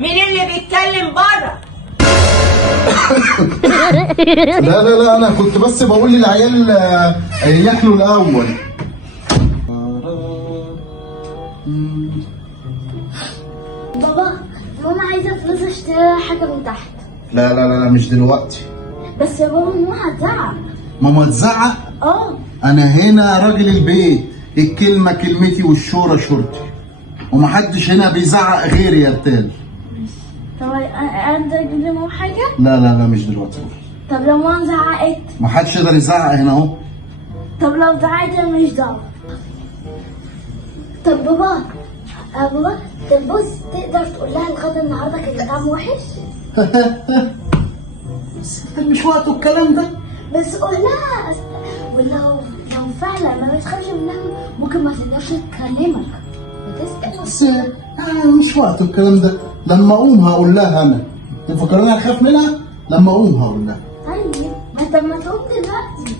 مين اللي بيتكلم بره؟ لا لا لا، انا كنت بس بقول للعيال ياكلوا الاول. بابا ماما عايزة فلوس اشتري حاجة من تحت. لا لا لا لا، مش دلوقتي. بس يا بابا ماما هتزعق. ماما تزعق؟ انا هنا راجل البيت، الكلمه كلمتي والشوره شورتي، ومحدش هنا بيزعق غيري يا رتال. طب اقدر اجيب لماما حاجة؟ لا لا لا، مش دلوقتي. طب لو ماما زعقت؟ محدش يقدر يزعق هنا اهو. طب لو زعقت انا مش دعوة. طب بابا بابا، طب بص، تقدر تقول لها الغدا النهارده كان طعمه وحش؟ بس مش وقته الكلام ده. بس قول لها، ولو فعلا ما بتخافش منها ممكن ما تقدرش تكلمك وتسأل. بس مش وقته الكلام ده، لما اقوم هقول لها. انا تفكرني هخاف منها؟ لما اقوم هقول لها. طيب ما تقوم دلوقتي.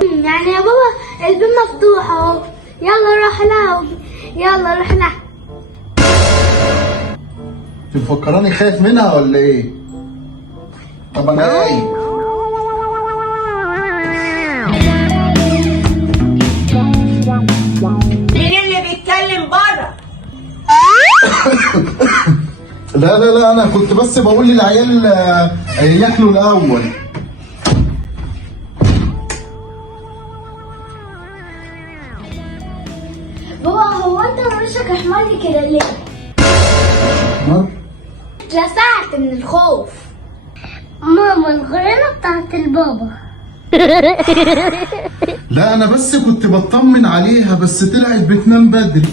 يعني يا بابا الباب مفتوح اهو، يلا روح لها، يلا روح لها. تفكراني خايف منها ولا ايه؟ طب انا جاي. مين اللي بيتكلم بره؟ لا لا لا، انا كنت بس بقول للعيال ياكلوا الاول. بابا هو انت وشك احمر كده ليه؟ مر؟ اتلسعت من الخوف. ماما الغرينة بتاعت البابا. لا انا بس كنت بطمن عليها، بس طلعت بتنام بدري.